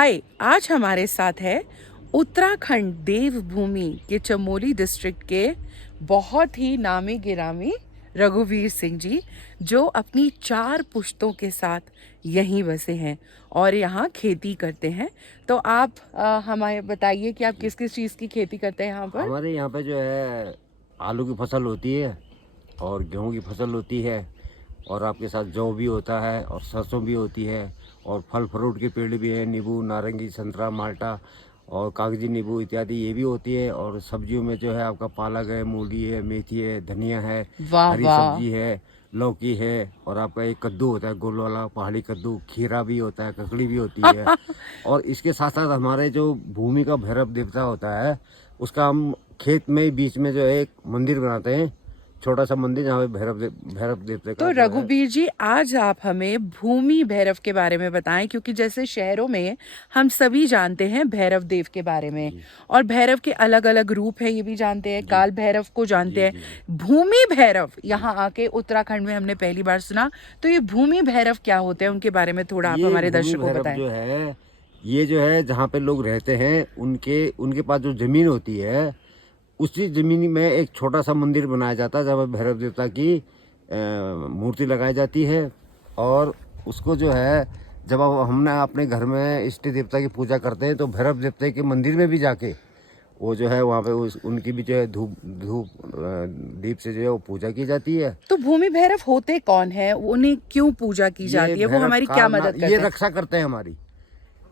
हाय, आज हमारे साथ है उत्तराखंड देवभूमि के चमोली डिस्ट्रिक्ट के बहुत ही नामी गिरामी रघुवीर सिंह जी, जो अपनी 4 पुश्तों के साथ यहीं बसे हैं और यहाँ खेती करते हैं। तो आप हमें बताइए कि आप किस किस चीज़ की खेती करते हैं यहाँ पर। हमारे यहाँ पे जो है आलू की फसल होती है और गेहूं की फसल होती है और आपके साथ जौ भी होता है और सरसों भी होती है और फल फ्रूट के पेड़ भी हैं, नींबू, नारंगी, संतरा, माल्टा और कागजी नींबू इत्यादि ये भी होती है। और सब्जियों में जो है आपका पालक है, मूली है, मेथी है, धनिया है, वाह हरी वाह। सब्जी है, लौकी है और आपका एक कद्दू होता है, गोल वाला पहाड़ी कद्दू, खीरा भी होता है, ककड़ी भी होती है। और इसके साथ साथ हमारे जो भूमि का भैरव देवता होता है उसका हम खेत में बीच में जो है एक मंदिर बनाते हैं, छोटा सा मंदिर जहाँ पे भैरव देवता तो का जो है। रघुबीर जी, आज आप हमें भूमि भैरव के बारे में बताएं, क्योंकि जैसे शहरों में हम सभी जानते हैं भैरव देव के बारे में, जी और भैरव के अलग अलग रूप है ये भी जानते हैं, जी काल भैरव को जानते जी हैं। जी भूमि भैरव यहाँ आके उत्तराखंड में हमने पहली बार सुना। तो ये भूमि भैरव क्या होते हैं, उनके बारे में थोड़ा आप ये हमारे भूमि दर्शकों को भैरव बताएं। जो है, ये जो है जहाँ पे लोग रहते हैं उनके उनके पास जो जमीन होती है उसी जमीन में एक छोटा सा मंदिर बनाया जाता है जहाँ पे भैरव देवता की मूर्ति लगाई जाती है। और उसको जो है जब हमने अपने घर में इष्ट देवता की पूजा करते हैं तो भैरव देवता के मंदिर में भी जाके वो जो है वहाँ पे उनकी भी जो है धूप धूप दीप से जो है वो पूजा की जाती है। तो भूमि भैरव होते कौन है, उन्हें क्यों पूजा की ये जाती है, वो भैरव हमारी क्या मदद ये करते हैं? रक्षा करते हैं हमारी।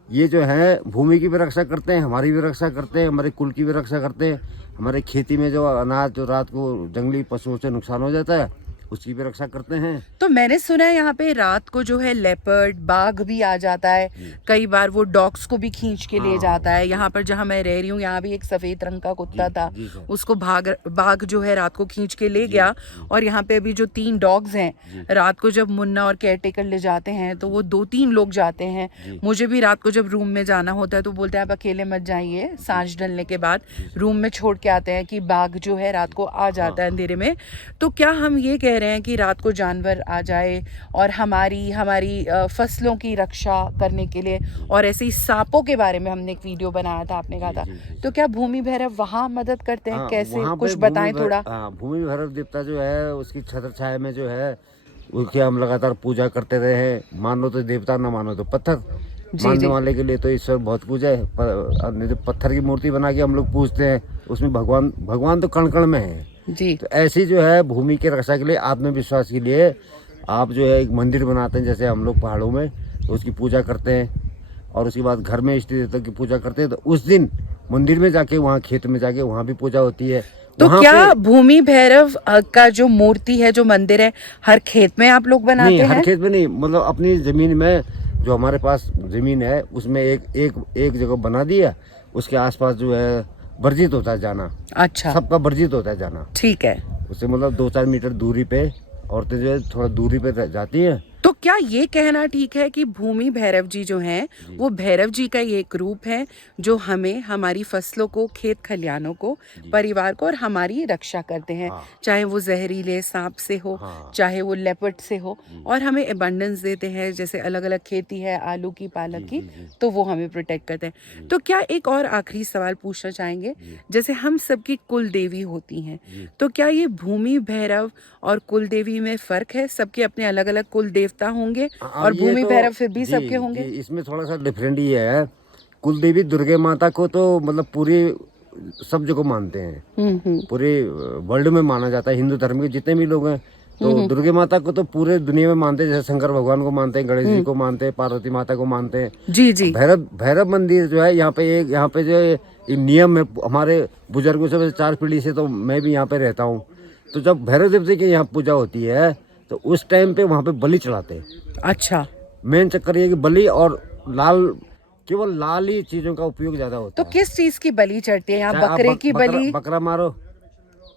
ये जो है भूमि की भी रक्षा करते हैं, हमारी भी रक्षा करते हैं, हमारे कुल की भी रक्षा करते हैं। हमारे खेती में जो अनाज जो रात को जंगली पशुओं से नुकसान हो जाता है उसकी भी रक्षा करते हैं। तो मैंने सुना है यहाँ पे रात को जो है लेपर्ड बाघ भी आ जाता है, कई बार वो डॉग्स को भी खींच के ले हाँ जाता है। यहाँ पर जहाँ मैं रह रही हूँ यहाँ भी एक सफेद रंग का कुत्ता जी था, जी सर उसको बाघ जो है रात को खींच के ले जी गया। जी और यहाँ पे अभी जो 3 डॉग्स हैं, जी रात को जब मुन्ना और केयरटेकर ले जाते हैं तो वो 2-3 लोग जाते हैं। जी मुझे भी रात को जब रूम में जाना होता है तो बोलते हैं आप अकेले मत जाइए, सांझ ढलने के बाद रूम में छोड़ के आते हैं कि बाघ जो है रात को आ जाता है अंधेरे में। तो क्या हम ये कह रहे हैं कि रात को जानवर आ जाए और हमारी हमारी फसलों की रक्षा करने के लिए, और ऐसे ही सांपों के बारे में हमने एक वीडियो बनाया था, आपने कहा था, तो क्या भूमि भैरव वहाँ मदद करते हैं? हाँ कैसे, वहाँ कुछ पे बताएं थोड़ा। हाँ भूमि भैरव देवता जो है उसकी छत्र छाया में जो है उसकी हम लगातार पूजा करते रहे हैं। मानो तो देवता, ना मानो तो पत्थर। जी मानने जी। वाले के लिए तो ईश्वर बहुत पूजा है, नहीं तो पत्थर की मूर्ति बना के हम लोग पूजते हैं, उसमें भगवान भगवान तो कण कण में है। जी तो ऐसी जो है भूमि की रक्षा के लिए, आत्मविश्वास के लिए आप जो है एक मंदिर बनाते हैं, जैसे हम लोग पहाड़ों में, तो उसकी पूजा करते हैं और उसके बाद घर में इष्ट देवता की पूजा करते हैं। तो उस दिन मंदिर में जाके, वहाँ खेत में जाके वहाँ भी पूजा होती है। तो वहाँ क्या पे भूमि भैरव का जो मूर्ति है, जो मंदिर है, हर खेत में आप लोग नहीं, बनाते हर हैं? खेत में नहीं, मतलब अपनी जमीन में, जो हमारे पास जमीन है उसमें एक जगह बना दिया। उसके आसपास जो है वर्जित होता है जाना, अच्छा, सबका वर्जित होता है जाना। ठीक है। उससे मतलब 2-4 मीटर दूरी पे औरतें जो है थोड़ा दूरी पे जाती हैं। तो क्या ये कहना ठीक है कि भूमि भैरव जी जो हैं, जी वो भैरव जी का ये एक रूप है जो हमें, हमारी फसलों को, खेत खलिहानों को, जी परिवार को और हमारी रक्षा करते हैं, हाँ चाहे वो जहरीले सांप से हो, हाँ चाहे वो लेपर्ड से हो, जी और हमें एबंडेंस देते हैं। जैसे अलग अलग खेती है आलू की, पालक जी की, जी जी तो वो हमें प्रोटेक्ट करते हैं। जी तो क्या एक और आखिरी सवाल पूछना चाहेंगे, जी जैसे हम सबकी कुल देवी होती हैं, जी तो क्या ये भूमि भैरव और कुल देवी में फर्क है? सबके अपने अलग अलग कुल देवता होंगे और ये भूमि तो भैरव फिर भी जी सबके जी होंगे? इसमें थोड़ा सा डिफरेंट ये है। कुल देवी दुर्गे माता को तो मतलब पूरी सब जगह मानते हैं, हम्म। पूरे वर्ल्ड में माना जाता है। हिंदू धर्म के जितने भी लोग हैं तो हम्म। दुर्गे माता को तो पूरे दुनिया में मानते हैं। जैसे शंकर भगवान को मानते हैं, गणेश जी हम्म। को मानते हैं, पार्वती माता को मानते हैं। जी जी। भैरव भैरव मंदिर जो है यहाँ पे जो है एक नियम है हमारे बुजुर्गों से, 4 पीढ़ी से, तो मैं भी यहाँ पे रहता हूँ। तो जब भैरव देव जी की यहाँ पूजा होती है तो उस टाइम पे वहाँ पे बलि चढ़ाते हैं। अच्छा, मेन चक्कर ये कि बलि और लाल, केवल लाल ही चीज़ों का उपयोग ज़्यादा तो होता है। किस चीज की बलि चढ़ती है यहाँ? चाहे आप बकरे की बकरा बलि? बकरा मारो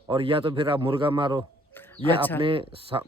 और या तो फिर आप मुर्गा मारो, ये अच्छा। अपने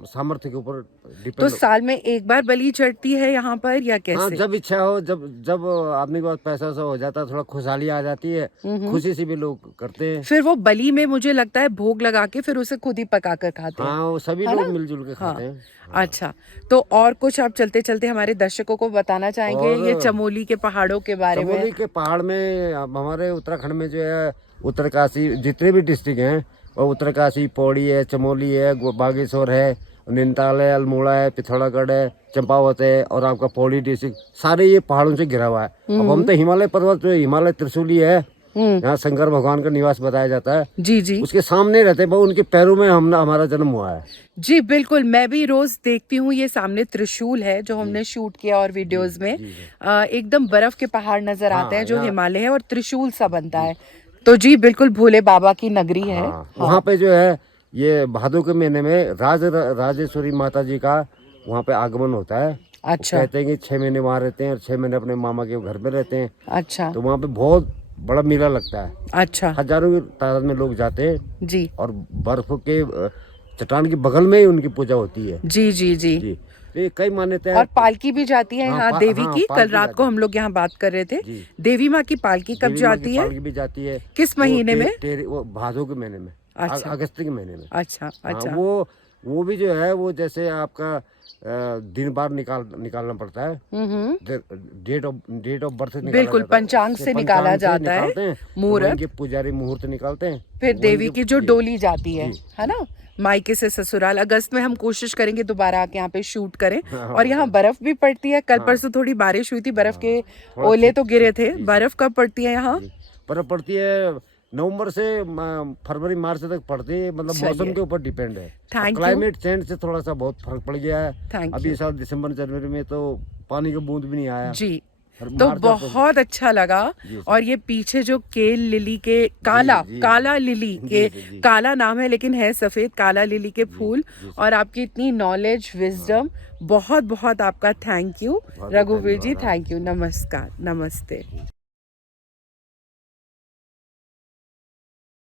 सामर्थ्य के ऊपर तो डिपेंड। साल में एक बार बलि चढ़ती है यहाँ पर या हाँ, कैसे? जब इच्छा हो, जब जब आदमी के पास पैसा वैसा हो जाता है, थोड़ा खुशहाली आ जाती है, खुशी से भी लोग करते हैं। फिर वो बलि में मुझे लगता है भोग लगा के फिर उसे खुद ही पका कर खाते हैं, हाँ, वो सभी है लोग ना? मिलजुल के हाँ। खाते हैं। हाँ। अच्छा, तो और कुछ आप चलते चलते हमारे दर्शकों को बताना चाहेंगे ये और चमोली के पहाड़ों के बारे में? चमोली के पहाड़ में हमारे उत्तराखंड में जो है, उत्तरकाशी जितने भी डिस्ट्रिक्ट हैं, और उत्तरकाशी, पौड़ी है, चमोली है, बागेश्वर है, नैनीताल है, अल्मोड़ा है, पिथौरागढ़ है, चंपावत है, और आपका पौड़ी डिस्ट्रिक्ट, सारे ये पहाड़ों से घिरा हुआ है। अब हम तो हिमालय पर्वत, जो हिमालय त्रिशूली है, यहाँ शंकर भगवान का निवास बताया जाता है, जी जी उसके सामने रहते हैं, वो उनके पैरों में हमारा जन्म हुआ है। जी, बिल्कुल। मैं भी रोज देखती हूँ, ये सामने त्रिशूल है जो हमने शूट किया और वीडियोस में एकदम बर्फ के पहाड़ नजर आते हैं जो हिमालय है और त्रिशूल सा बनता है। तो जी बिल्कुल भोले बाबा की नगरी है। हाँ, वहाँ पे जो है ये भादों के महीने में राजेश्वरी माता जी का वहाँ पे आगमन होता है। अच्छा कहते हैं कि 6 महीने वहाँ रहते हैं और 6 महीने अपने मामा के घर में रहते हैं। अच्छा तो वहाँ पे बहुत बड़ा मेला लगता है, अच्छा हजारों की तादाद में लोग जाते हैं, जी और बर्फ के चट्टान के बगल में ही उनकी पूजा होती है। जी जी जी। जी, तो ये कई मान्यताएं। और पालकी भी जाती है हाँ, यहाँ देवी हाँ, की। कल पालकी रात को हम लोग यहाँ बात कर रहे थे। जी। देवी माँ की पालकी कब देवी माँ की जाती है? पालकी भी जाती है। किस वो महीने में? वो भादों के महीने में, अच्छा। अगस्त के महीने में। अच्छा हाँ, अच्छा। वो भी जो है, वो जैसे आपका दिन बार निकालना पड़ता है। डेट ऑफ बर्थ निकाला बिल्कुल, जाता है। पंचांग से पंचांग निकाला से जाता है, निकालते हैं, तो मुहूर्त। वहीं के पुजारी मुहूर्त निकालते हैं, फिर वहीं देवी के- की जो जी, डोली जाती है जी, है ना, मायके से ससुराल। अगस्त में हम कोशिश करेंगे दोबारा आके यहाँ पे शूट करें। हाँ, और यहाँ बर्फ भी पड़ती है। कल परसों थोड़ी बारिश हुई थी, बर्फ के थोड़ा ओले तो ठीक- गिरे ठीक- थे। जी, जी। बर्फ कब पड़ती है यहाँ? जी। बर्फ पड़ती है नवंबर से फरवरी मार्च तक पड़ती है, मतलब चलिए। मौसम के ऊपर डिपेंड है। Thank you. क्लाइमेट चेंज से थोड़ा सा बहुत फर्क पड़ गया है। Thank अभी you. साल दिसंबर जनवरी में तो पानी का बूंद भी नहीं आया। जी, और तो मार्च बहुत अच्छा लगा। जी, सर। और ये पीछे जो केल लिली के काला लिली के जी। काला नाम है लेकिन है सफेद, काला लिली के फूल। और आपकी इतनी नॉलेज, विजडम, बहुत बहुत आपका थैंक यू बहुत रघुवीर जी। धन्यवाद। Thank you. नमस्कार, नमस्ते।